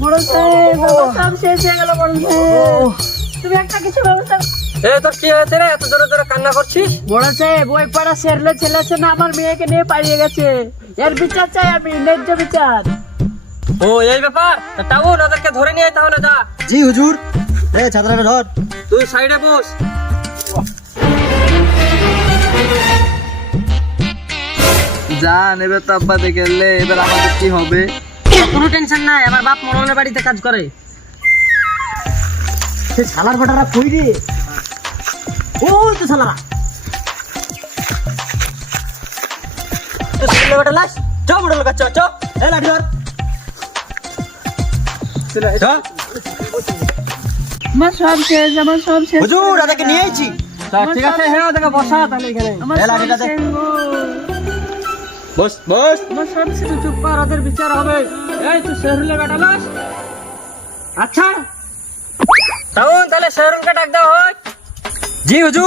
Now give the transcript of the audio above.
বড় সাহেব সব শেষ হয়ে গেল বড় সাহেব, তুমি একটা কিছু ব্যবস্থা। তোর কি হয়েছে রে, এত জোরে জোরে কান্না করছিস? বড় সাহেব ওই পাড়া ছেলে আছে না, আমার মেয়েকে নিয়ে পালিয়ে গেছে। এর বিচার চাই আমি, ন্যায্য বিচার। ও এই ব্যাপার, তাও ওদেরকে ধরে নিয়ে আয় তাহলে। যা। জি হুজুর। ছাত্রটা ধর। তুই সাইডে বস। জান এবার তো আব্বা দেখে এলে, এবার আমাদের কি হবে? কোনো টেনশন নাই, আমার বাপ মরণের বাড়িতে কাজ করে। সে শালার ঘটারা কই রে? ও তো শালারা তো ছেলে বেটা লাশ চ বড় লোক চ চ এ লাঠি ধর চ। আমার সব শেষ, আমার সব শেষ। হুজুর আদাকে নিয়ে আইছি। ঠিক আছে, হ্যাঁ ওদেরকে বসা তাহলে এখানে। আমার এ সব লাঠিটা দে। শেষ গো। বস বস। আমার সব শেষ। চুপ কর, ওদের বিচার হবে। এই তুই শেহরুলে বেটা লাস। আচ্ছা তাহলে শেহরুলকে ডাক দেওয়া হয়। জি হুজুর।